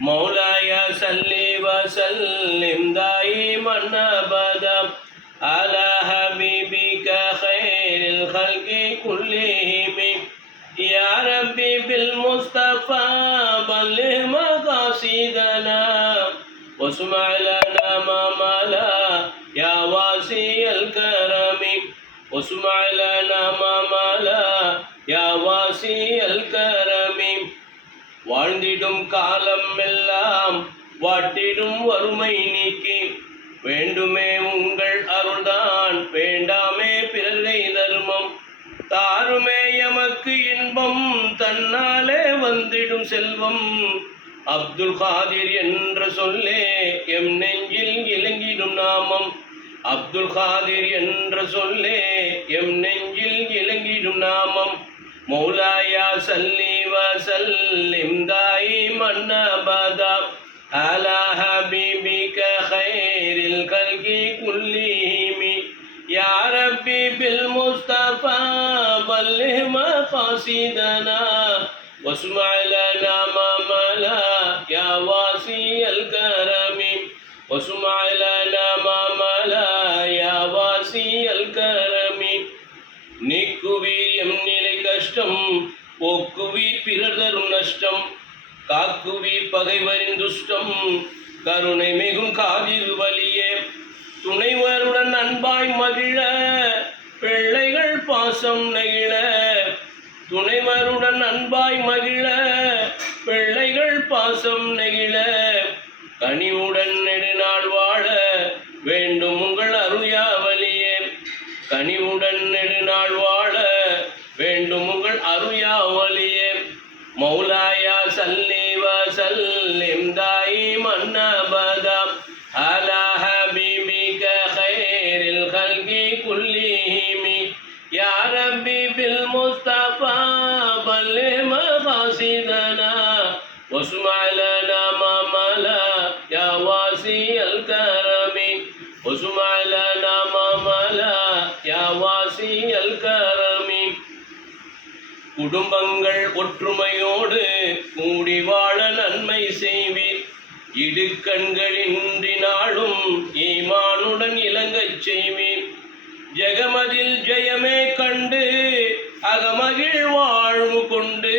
مولاي صل وسلم دائما أبدا على حبيبك خير الخلق كلهم يا ربي بالمصطفى بلغ مقاصدنا واسمع لنا ما ملا يا واسع الكرم واسمع لنا ما ملا يا واسع الكرم வாழ்ந்திடும் காலம் எல்லாம் வாட்டிடும் வறுமை நீக்கி வேண்டுமே உங்கள் அருள்தான் வேண்டாமே பிறரை தர்மம் தாருமே எமக்கு இன்பம் தன்னாலே வந்திடும் செல்வம் அப்துல் காதிர் என்ற சொல்லே எம் நெஞ்சில் இலங்கிடும் நாமம் அப்துல் காதிர் என்ற சொல்லே எம் நெஞ்சில் இலங்கிடும் நாமம் மௌலாயா சல்லி வசல்லிம் தாயிமன் அபதா அலா ஹபீபிக கைரில் கல்கி குல்லிஹிம் யா ரப்பி பில் முஸ்தஃபா பல்லிஹ் மகாசிதனா வஸ்மா லனா மா மலா யா வாசியல் கரமி வஸ்மா லனா மா மலா யா வாசியல் கரமி நீக்குவீர் எம் நிலை கஷ்டம் போக்குவீர் பிறர் தரும் நஷ்டம் காக்குவீர் பகைவரின் துஷ்டம் கருணை மிகும் காதிர் வலியே துணைவருடன் அன்பாய் மகிழ பிள்ளைகள் பாசம் நெகிழ துணைவருடன் அன்பாய் மகிழ பிள்ளைகள் பாசம் நெகிழ கனிவுடன் நெடுநாள் வாழ வேண்டும் உங்கள் அருயாவலியே கனிவுடன் நெடுநாள் வாழ வேண்டும் உங்கள் அருயாவலியே மௌலாயா சல்லி வசல்லிம் தாயிமன் அபதா அலா ஹபீபிக கைரில் கல்கி குல்லிஹிம் யா ரப்பி பில் முஸ்தஃபா பல்லிஹ் மகாசிதனா வஸ்மா லனா மா மலா யா வாசியல் கரமி வஸ்மா லனா மா மலா யா வாசியல் கரமி குடும்பங்கள் ஒற்றுமையோடு கூடி வாழ நன்மை செய்வீர் இடுக்கண்களின்றி நாளும் ஈமானுடன் இலங்கச் செய்வீர் ஜெகமதில் ஜெயமே கண்டு அகமகிழ் வாழ்வு கொண்டு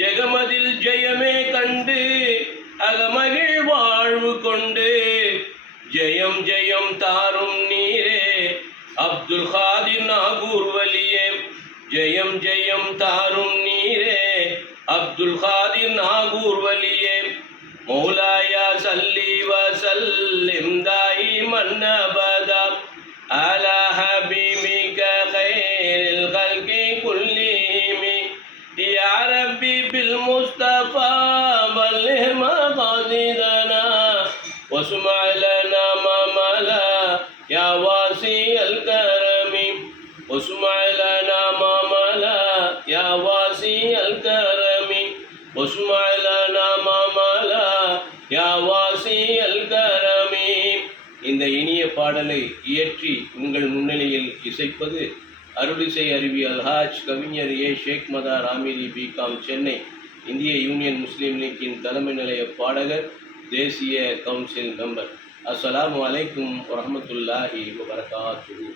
ஜெகமதில் ஜெயமே கண்டு அகமகிழ் வாழ்வு கொண்டு ஜெயம் ஜெயம் தாரும் நீரே அப்துல் காதிர் நாகூர் வலியே ஜெயம் ஜெயம் தாரும் நீரே அப்துல் காதிர் நாகூர் வலியே மௌலாயா சல்லி வசல்லிம் தாயிமன் அபதா அலா ஹபீபிக கைரில் கல்கி குல்லிஹிம் யா ரப்பி பில் முஸ்தஃபா பல்லிஹ் மகாசிதனா வஸ்மா லனா மா மலா யா வாசியல் கரமி வஸ்மா லனா மா மலா யா வாசியல் கரமி வஸ்மா லனா மா மலா யா வாசியல் கரமி. இந்த இனிய பாடலை இயற்றி உங்கள் முன்னிலையில் இசைப்பது அருளிசை அருவி அல்ஹாஜ் கவிஞர் ஏ ஷேக் மதார் ஆமிரி பிகாம் சென்னை இந்திய யூனியன் முஸ்லீம் லீக்கின் தலைமை நிலைய பாடகர் தேசிய கவுன்சில் மெம்பர். அஸ்ஸலாமு அலைக்கும் வரஹ்மத்துல்லாஹி வபரகாத்துஹு.